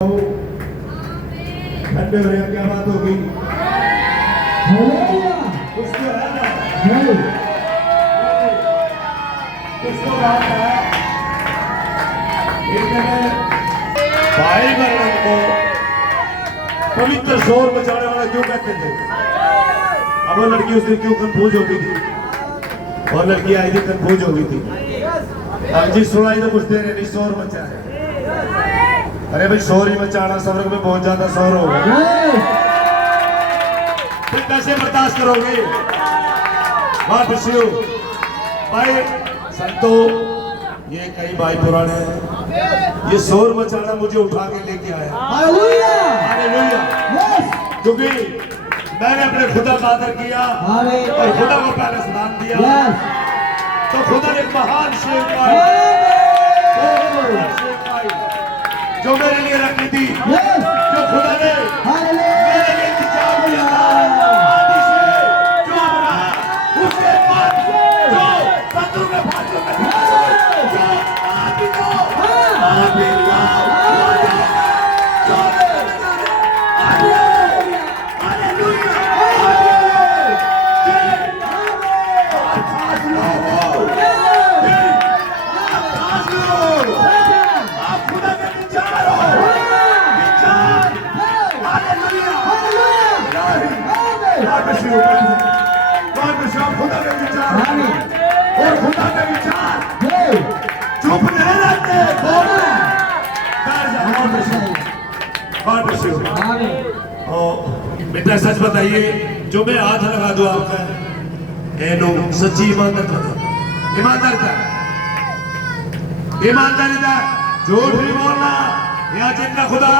ठंडे हो क्या बात होगी? कुछ तो है ना, कुछ तो बात है। भाई बहन को पवित्र शोर मचाने वाला क्यों कहते थे? अब वो लड़की उस दिन क्यों कंफ्यूज हो गई थी? और लड़की आई थी कंफ्यूज हो गई थी। अब जी सुनाई तो कुछ देर नहीं, शोर मचा है। अरे भाई शोर ही मचाना, स्वर्ग में बहुत ज्यादा शोर होगा, फिर कैसे बर्दाश्त करोगे? भाई संतो, ये कई भाई पुराने हैं, ये शोर मचाना मुझे उठा के लेके आया। हालेलुया। क्योंकि मैंने अपने खुदा का आदर किया और खुदा को पहले स्थान दिया, तो खुदा ने एक महान शेर पाई जो मेरे लिए रखी थी, जो खुदा ने मेरे लिए इंतजाम किया था। आदि से जो बना उसके बाद जो शत्रु के फांसों में जो आदि को आदि को खुदा के विचार और खुदा के विचार चुप नहीं रहते, बेटा सच बताइए, जो मैं हाथ लगा दूं आपका एनो सच्ची ईमानदार ईमानदारी झूठ नहीं बोलना। यहाँ जिंदा खुदा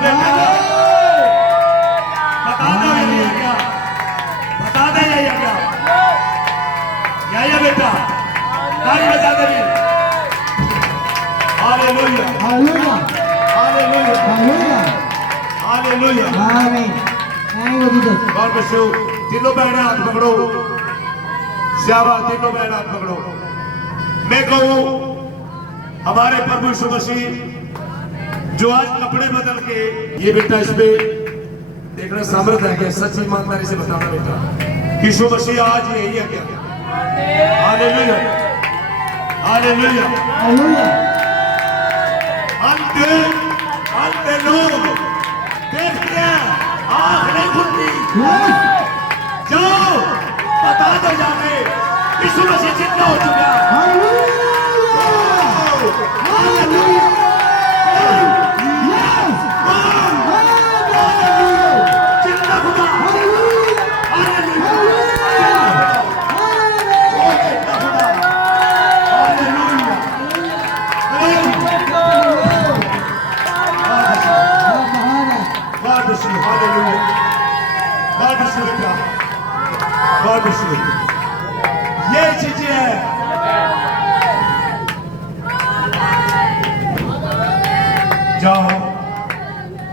बेटा बता दे क्या, बता दे क्या बेटा, ताली बजा दे। हालेलुया हालेलुया हालेलुया हालेलुया आमीन। God bless you. तीनों बहनें हाथ पकड़ो, शाबाश, तीनों बहनें हाथ पकड़ो। मैं कहूं हमारे प्रभु यीशु मसीह जो आज कपड़े बदल के, ये बेटा इस पे देखना सामर्थ है क्या? सच ईमानदारी से बताना बेटा, यीशु मसीह आज यही है क्या? Hallelujah hallelujah hallelujah. अंधे लोग देखते हैं, आँख नहीं खुलती। जाओ बता दो जाके यीशु मसीह जिंदा हो चुका है। हालेलुया ये चीजें है। जाओ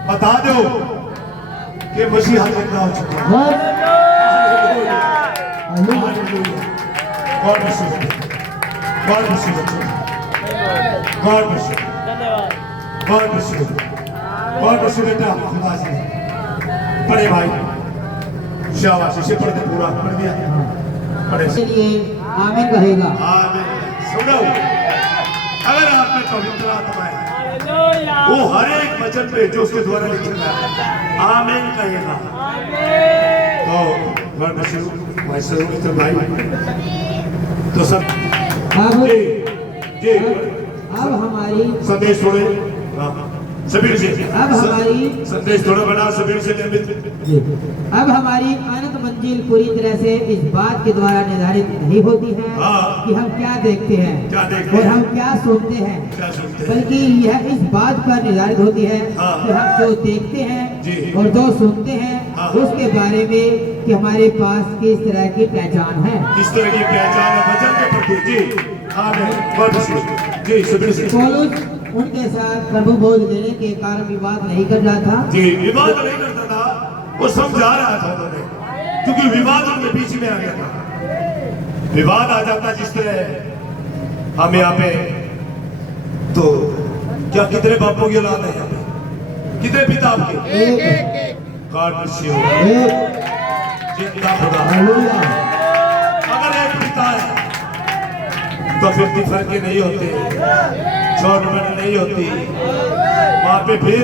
बता दो कि मसीहा जिंदा हो चुका है। God bless you, God bless you बच्चों, God bless you, God bless you, God bless you बेटा। खुदा से पढ़े भाई, शाबाश, इसे पढ़ते पूरा पढ़ दिया, पढ़े चलिए आमीन कहेगा। आमीन। सुनो, अगर आप में पवित्र आत्मा है, वो हर एक वचन पे जो उसके द्वारा लिखेगा आमीन कहेगा। तो गॉड ब्लेस यू भाई। तो सब जी अब हमारी संदेश थोड़े सबीर से, अब हमारी संदेश थोड़ा बड़ा सबीर से नियमित। अब हमारी अनंत मंजिल पूरी तरह से इस बात के द्वारा निर्धारित नहीं होती है कि हम क्या देखते हैं और हम क्या सुनते हैं, बल्कि यह इस बात पर निर्धारित होती है कि हम जो देखते हैं और जो सुनते हैं उसके बारे में कि हमारे पास किस तरह की पहचान है। किस तरह की पहचान है वचन के प्रति। जी आमीन। जी सबीर से पौलुस उनके साथ प्रभु बोध देने के कारण विवाद नहीं कर रहा था। जी विवाद नहीं करता था, वो समझा रहा था उन्होंने, क्योंकि विवाद उनके बीच में आ गया था। विवाद आ जाता जिस तरह हम यहाँ पे, तो क्या कितने बापों की औलाद है यहाँ पे? कितने पिता आपके? एक गॉड ब्लेस यू। एक जिंदा खुदा। हालेलुया। अगर एक पिता है तो 50 फर्क नहीं होते, टूर्नामेंट नहीं होती, वहां पे फिर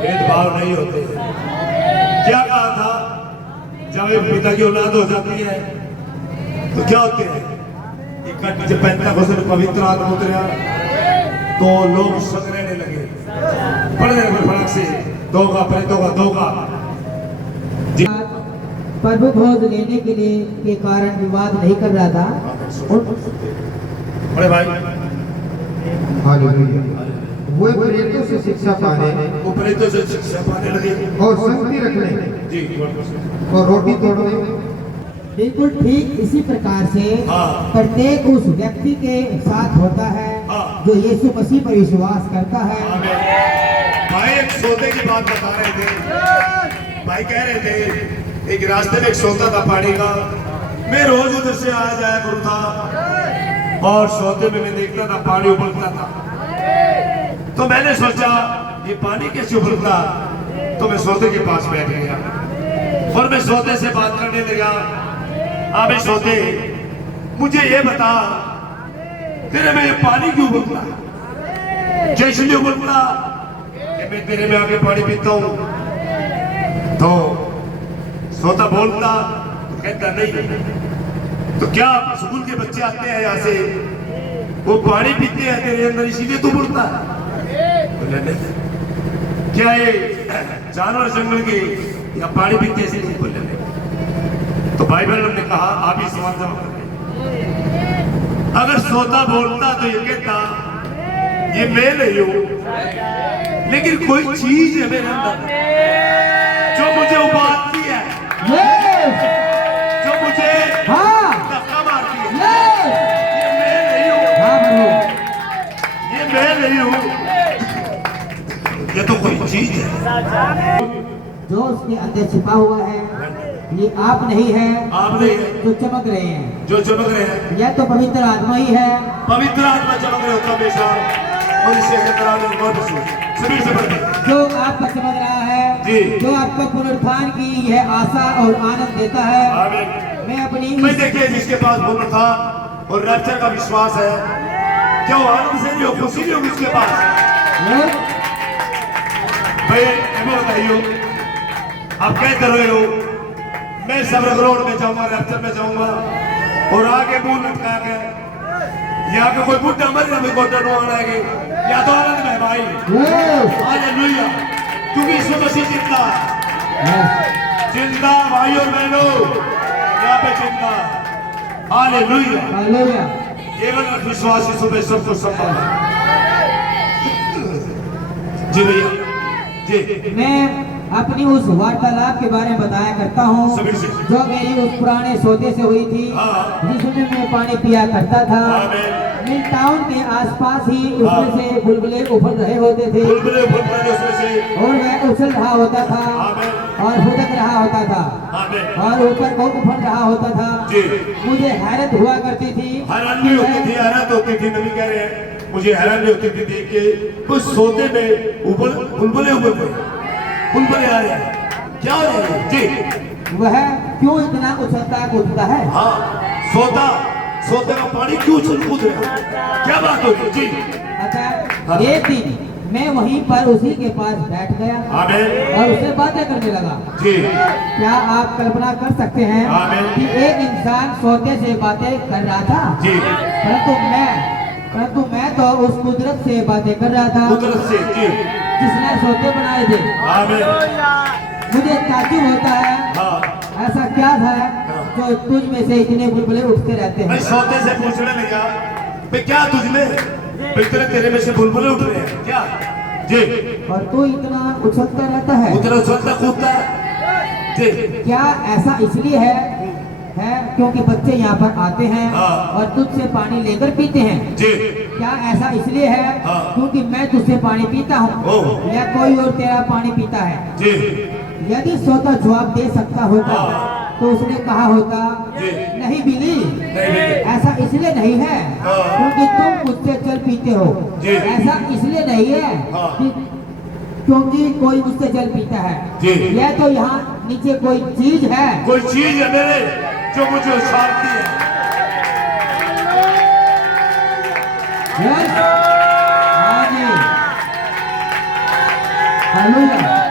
भेदभाव नहीं होते। क्या कहा था? जब एक पिता की औलाद हो जाती है तो क्या होते हैं? इकट्ठे जब पेंटेकोस्ते में पवित्र आत्मा उतरा तो लोग संग रहने लगे, पढ़ने लगे फड़क से, दोगा दोगा। प्रभु भोज लेने के लिए के कारण विवाद नहीं कर रहा था। बड़े भाई हालेलुया। वे प्रेरितों से शिक्षा पाने प्रेरितों से शिक्षा पाने लगे और संगति रखने जी, और रोटी तोड़ने। बिल्कुल ठीक इसी प्रकार से हाँ। प्रत्येक उस व्यक्ति के साथ होता है हाँ। जो यीशु मसीह पर विश्वास करता है। आमीन। भाई एक सौदे की बात बता रहे थे, भाई कह रहे थे एक रास्ते में एक सौदा था पानी का, मैं रोज उधर से आया जाया करूँ था और सौदे में मैं देखता था पानी उबलता था, तो मैंने सोचा ये पानी कैसे उबलता, तो मैं सौदे के पास बैठ गया और मैं सौदे से बात करने लगा। अबे सौदे, मुझे ये बता तेरे में ये पानी क्यों उबलता, जैसे नहीं उबलता कि मैं तेरे में आके पानी पीता हूँ। तो सौदा बोलता तो कहता नहीं, तो क्या स्कूल के बच्चे आते हैं यहाँ से, वो पानी पीते हैं तेरे अंदर इसीलिए तू बोलता है? बोले नहीं। क्या ये जानवर जंगल के या पानी पीते ऐसे नहीं? बोले नहीं। तो बाइबल ने कहा आप ही सवाल जवाब करें। अगर सौदा बोलता तो ये कहता ये मैं नहीं हूं, लेकिन कोई चीज है मेरे अंदर जो मुझे उबालती है, जो मुझे धक्का मारती है। ये मैं नहीं हूं, ये मैं नहीं हूं, ये तो कोई चीज है जो उसके अंदर छिपा हुआ है। ये आप नहीं है, आप नहीं है जो चमक रहे हैं, जो चमक रहे हैं। यह तो पवित्र आत्मा ही है। पवित्र आत्मा चमक रहे होता हमेशा और इससे सभी से बढ़ते जो आपका चमक रहा है, जी। जो आपको पुनरुत्थान की यह आशा और आनंद देता है। आमीन। मैं अपनी मैं देखिए जिसके पास पुनरुत्था और रैप्चर का विश्वास है, क्या वो आनंद से नहीं हो, खुशी नहीं होगी उसके पास? भाई हमें बताइए, आप क्या कर रहे हो? मैं सब्र ग्राउंड में जाऊंगा, रैप्चर में जाऊंगा और आगे मुंह लटका के यहाँ पे कोई बुढ़ा मर रहा, गोटा नुआना है या तो आनंद में भाई। हालेलुया, क्योंकि इसमें मसीह जिंदा है, जिंदा भाई और बहनों यहाँ पे जिंदा। हालेलुया, केवल विश्वास ही सुबह सबको संभव है। जी भैया जी। मैं अपनी उस वार्तालाप के बारे में बताया करता हूँ जो मेरी उस पुराने सौदे से हुई थी, जिसमें मैं पानी पिया करता था। मिल टाउन के आसपास ही उसमें से बुलबुले उफल रहे होते थे और मैं उछल रहा होता था और फुदक रहा होता था और ऊपर को उफल रहा होता था। मुझे हैरत हुआ करती थी, हैरत होती थी। नबी कह रहे हैं मुझे हैरानी होती थी देख के उस सौदे में बुलबुले बुलबुले आ रहे हैं, क्या हो रहा है जी? वह क्यों इतना उछलता कूदता है? हाँ, सौदे का पानी क्यों उछल कूद रहा है, क्या बात होती जी? अच्छा, एक दिन मैं वहीं पर उसी के पास बैठ गया और उससे बातें करने लगा जी। क्या आप कल्पना कर सकते हैं कि एक इंसान सौदे से बातें कर रहा था जी, परंतु मैं तो उस कुदरत से बातें कर रहा था, कुदरत से जी, जिसने सौदे बनाए थे। मुझे ताज्जुब होता है, ऐसा क्या था जो तुझ में से इतने बुलबुले उठते रहते हैं? मैं सौदे से पूछने लगा भाई क्या तुझ में तेरे में से बुलबुले उठ रहे हैं क्या जी? और तू इतना उछलता रहता है, उतना उछलता कूदता है जी। क्या ऐसा इसलिए है क्योंकि बच्चे यहाँ पर आते हैं और तुझसे पानी लेकर पीते हैं जी? क्या ऐसा इसलिए है क्योंकि मैं तुझसे पानी पीता हूँ या कोई और तेरा पानी पीता है? जी। यदि सौदा जवाब दे सकता होता तो उसने कहा होता जी। नहीं बिली, नहीं। ऐसा इसलिए नहीं है हाँ। क्योंकि तुम मुझसे चल पीते हो। जी। ऐसा इसलिए नहीं है हाँ। कि क्योंकि कोई मुझसे जल पीता है। जी। यह तो यहाँ नीचे कोई चीज है। कोई चीज है मेरे जो मुझे उछालती है। यस, हाँ जी, हालेलुया।